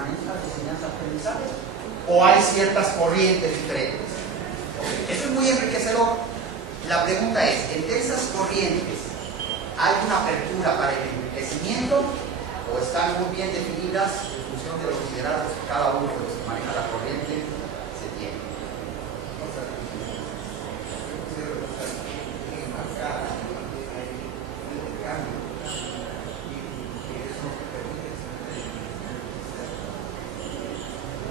permanentes de enseñanza-aprendizaje, o hay ciertas corrientes diferentes. Eso es muy enriquecedor. La pregunta es, ¿entre esas corrientes hay una apertura para el enriquecimiento o están muy bien definidas en función de los liderazgos que cada uno de los que maneja la corriente se tiene?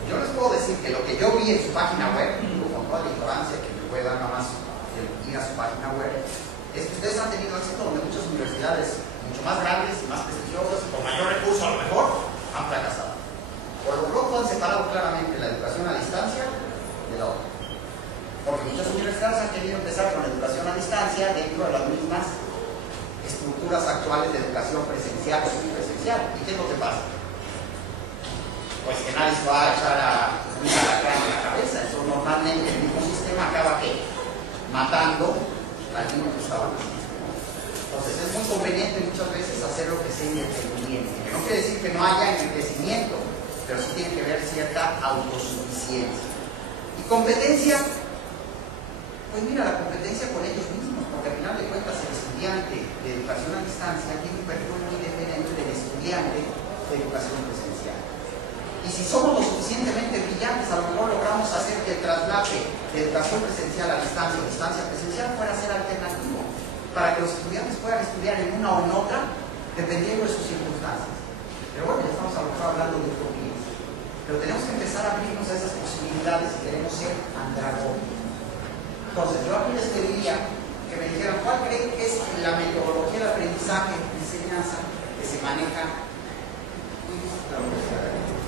Yo les puedo decir que lo que yo vi en su página web, con toda la ignorancia que me puede dar nada más ir a su página web, es que ustedes han tenido éxito donde muchas universidades mucho más grandes y más prestigiosas, con mayor recurso a lo mejor, han fracasado. Por lo pronto han separado claramente la educación a distancia de la otra. Porque muchas universidades han querido empezar con la educación a distancia dentro de las mismas estructuras actuales de educación presencial o semipresencial. ¿Y qué es lo que pasa? Pues que nadie se va a echar a la cara en la cabeza. Eso normalmente el mismo sistema acaba ¿qué? Matando al niño que estaba en el sistema. Entonces es muy conveniente muchas veces hacer lo que sea independiente, que no quiere decir que no haya enriquecimiento, pero sí tiene que haber cierta autosuficiencia. Y competencia, pues mira, la competencia con ellos mismos, porque al final de cuentas el estudiante de educación a distancia tiene un perfil muy diferente del estudiante de educación presencial. Y si somos lo suficientemente brillantes, a lo mejor logramos hacer que el traslate de educación presencial a distancia o distancia presencial fuera a ser alternativo, para que los estudiantes puedan estudiar en una o en otra, dependiendo de sus circunstancias. Pero bueno, ya estamos a lo mejor hablando de utopías. Pero tenemos que empezar a abrirnos a esas posibilidades si queremos ser andragónicos. Entonces, yo aquí les pediría que me dijeran cuál creen que es la metodología de aprendizaje, de enseñanza, que se maneja en la universidad de México.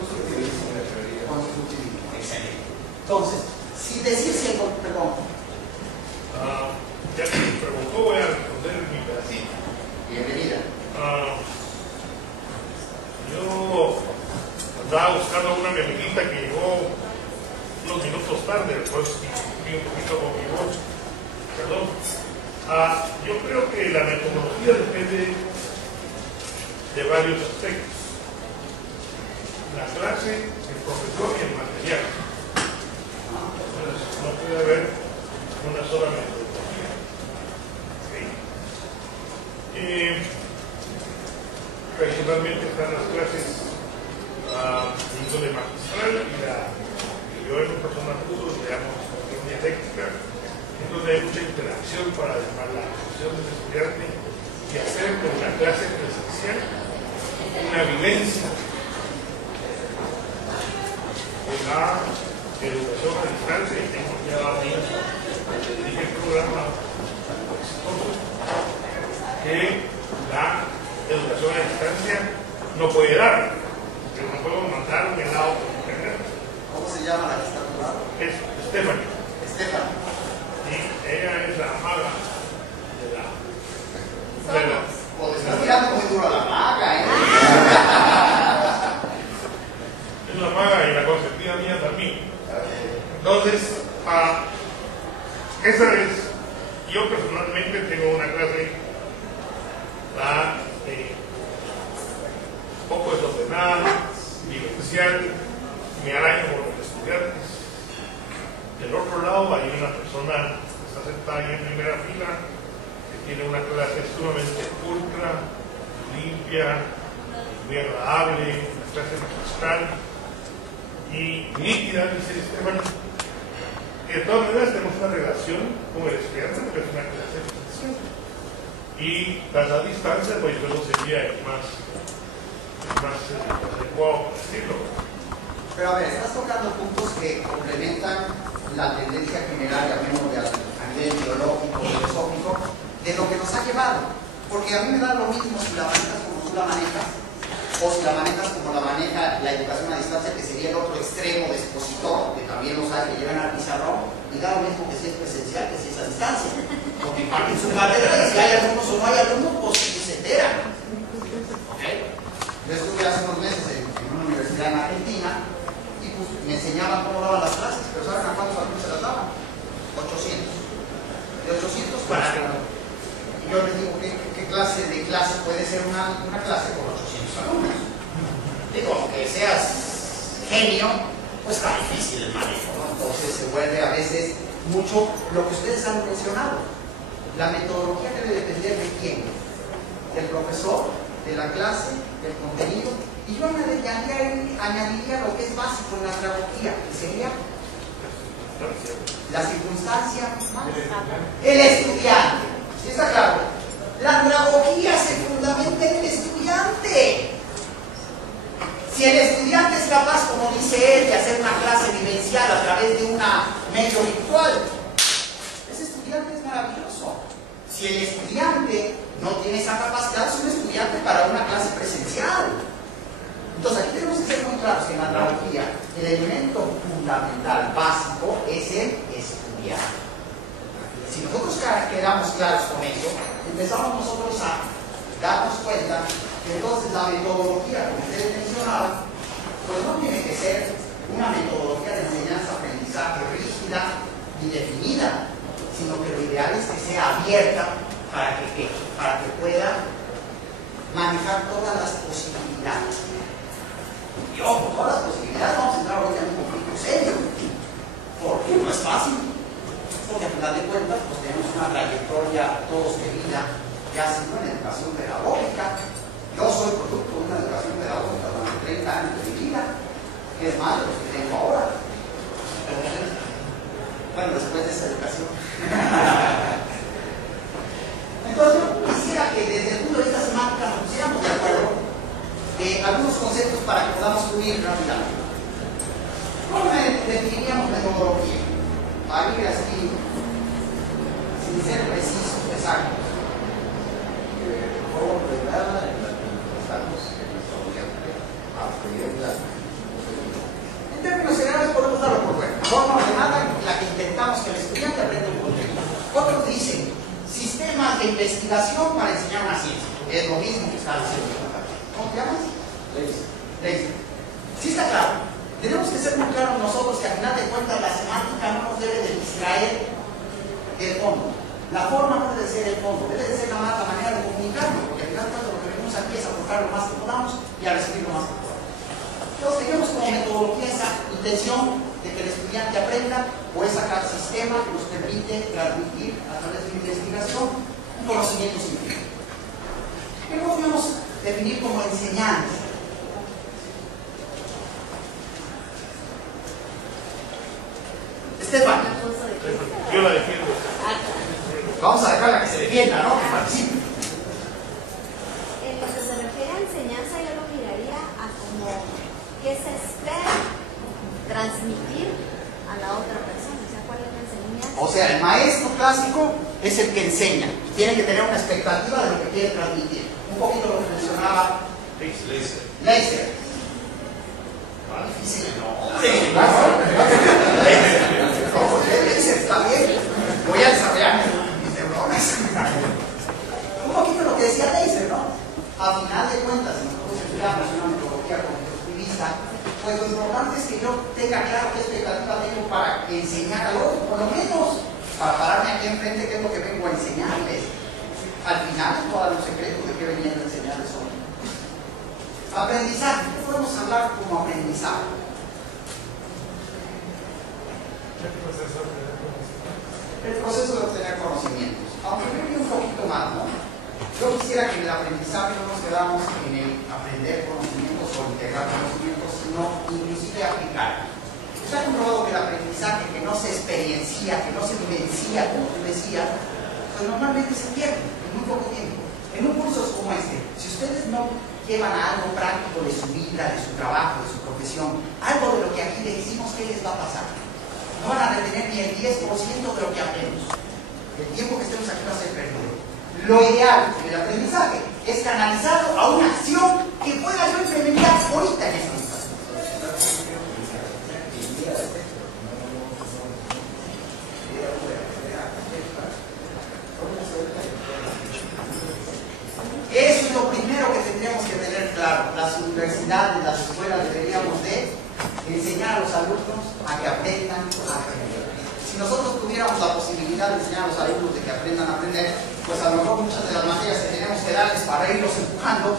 Constructivismo, excelente. Entonces, si decir siempre, perdón. Ya que me preguntó, voy a responder en mi pedacito. Bienvenida. Yo andaba buscando una mi amiguita que llegó unos minutos tarde, después vi un poquito con mi voz. Perdón. Yo creo que la metodología depende de varios aspectos. La clase, el profesor y el material. Entonces, no puede haber una sola metodología. ¿Sí? Tradicionalmente están las clases de índole magistral y yo en un personal puro le llamo dialéctica, en donde hay mucha interacción para llamar la atención del estudiante y hacer de una clase presencial una vivencia de la educación a distancia. Y tengo ya amigos que dije el programa exitoso que la educación a distancia no puede dar, porque no puedo mandar un helado por internet. ¿Cómo se llama la que está a tu lado? Es Stephanie. Stephanie. Y ella es la maga de la... Pues estás tirando muy duro a la maga, ¿eh? Es la maga y la consentida mía también. Entonces, esa es... Yo personalmente tengo una clase poco desordenada, vivencial, me araño con los estudiantes. Del otro lado hay una persona que está sentada en primera fila, que tiene una clase sumamente pulcra, limpia, muy agradable, una clase magistral y nítida, dice Esteban. Y de todas maneras tenemos una relación con el estudiante porque es una clase especial. Y las a distancia, pues yo no sería el más adecuado para decirlo. Pero a ver, estás tocando puntos que complementan la tendencia general, llamémosle a nivel ideológico, filosófico, de lo que nos ha llevado. Porque a mí me da lo mismo si la manejas como tú la manejas, o si la manejas como la maneja la educación a distancia, que sería el otro extremo de expositor, que también los hay que llevan al pizarrón, y da lo mismo que si es presencial que si es a distancia. Porque imparten su cátedra y si hay alumnos o no hay alumnos, pues se enteran. ¿Okay? Yo estuve hace unos meses en una universidad en Argentina y pues me enseñaban cómo daban las clases, pero ¿saben a cuántos alumnos se las daban? 800. De 800 para... Y yo les digo, ¿qué clase de clase puede ser una una clase con 800 alumnos. Digo, aunque seas genio, pues está difícil el manejo, ¿no? Entonces se vuelve a veces mucho lo que ustedes han mencionado. La metodología debe depender de quién, del profesor, de la clase, del contenido, y yo añadiría lo que es básico en la pedagogía, que sería la circunstancia, el estudiante. ¿Sí está claro? La pedagogía se fundamenta en el estudiante. Si el estudiante es capaz, como dice él, de hacer una clase vivencial a través de una medio virtual, ese estudiante es maravilloso. Si el estudiante no tiene esa capacidad, es un estudiante para una clase presencial. Entonces aquí tenemos que ser muy claros que en la pedagogía el elemento fundamental, básico, es el estudiante. Si nosotros quedamos claros con eso, empezamos nosotros a darnos cuenta que entonces la metodología, como ustedes mencionaban, pues no tiene que ser una metodología de enseñanza-aprendizaje rígida ni definida, sino que lo ideal es que sea abierta para que pueda manejar todas las posibilidades. Y ojo, todas las posibilidades vamos a entrar ahorita en un conflicto serio, porque no es fácil. Porque a final de cuentas, pues tenemos una trayectoria todos de vida que ha sido en educación pedagógica. Yo soy producto de una educación pedagógica durante 30 años de mi vida, que es más de los que tengo ahora. Bueno, después de esa educación. Entonces, yo quisiera que desde el punto de vista semántico nos pusiéramos de acuerdo de algunos conceptos para que podamos fluir rápidamente. ¿Cómo definiríamos metodología? Para ir así, sin ser precisos, exactos. En términos generales podemos darlo por bueno. Forma ordenada en la que intentamos que el estudiante aprenda un contenido. Otros dicen sistemas de investigación para enseñar una ciencia. Es lo mismo que está diciendo. ¿Cómo te llamas? Leyes. Sí está claro. Tenemos que ser muy claros nosotros que al final de cuentas la semántica no nos debe de distraer del fondo. La forma no debe ser el fondo, debe de ser la manera de comunicarlo, porque al final de cuentas lo que venimos aquí es aportar lo más que podamos y a recibir lo más que podamos. Entonces tenemos como metodología esa intención de que el estudiante aprenda o ese sistema que nos permite transmitir a través de la investigación un conocimiento científico. ¿Qué podríamos definir como enseñanza? Estefan. Yo la defiendo. Vamos a dejarla que se defienda, ¿no? Que participe. En lo que se refiere a enseñanza, yo lo miraría a como qué se espera transmitir a la otra persona. O sea, cuál es la enseñanza. O sea, el maestro clásico es el que enseña y tiene que tener una expectativa de lo que quiere transmitir. Un poquito lo que mencionaba Leiser. Ah, difícil el nombre. Leiser, está bien. Voy a desarrollar mis neuronas. Un poquito lo que decía Leiser, ¿no? A final de cuentas, si nosotros estudiamos una metodología constructivista, pues lo importante es que yo tenga claro qué expectativa tengo para enseñar al otro, por lo menos para pararme aquí enfrente qué es lo que vengo a enseñarles. Al final, todos los secretos de qué venían a enseñarles hoy. Aprendizaje, ¿qué podemos hablar como aprendizaje? El proceso de obtener conocimientos. Aunque yo iría un poquito más, ¿no? Yo quisiera que en el aprendizaje no nos quedamos en el aprender conocimientos o integrar conocimientos, sino inclusive aplicar. Se ha comprobado que el aprendizaje que no se experiencia, que no se vivencia, como tú decías, pues normalmente se pierde en muy poco tiempo. En un curso como este, si ustedes no llevan a algo práctico de su vida, de su trabajo, de su profesión, algo de lo que aquí le decimos, ¿qué les va a pasar? No van a retener ni el 10% de lo que aprendemos. El tiempo que estemos aquí va a ser perdido. Lo ideal del aprendizaje es canalizarlo a una acción que pueda yo implementar ahorita en esta situación. Eso es lo primero que tendríamos que tener claro. Las universidades, las escuelas deberíamos de enseñar a los alumnos a que aprendan a aprender. Si nosotros tuviéramos la posibilidad de enseñar a los alumnos de que aprendan a aprender, pues a lo mejor muchas de las materias que tenemos que darles para irlos empujando,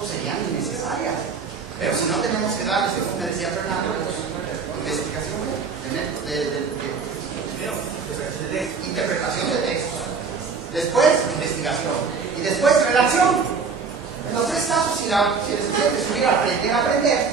pues serían innecesarias. Pero si no tenemos que darles, como me decía Fernando, investigación interpretación de textos, después investigación y después redacción. En los tres casos, si el estudiante estuviera aprender a aprender,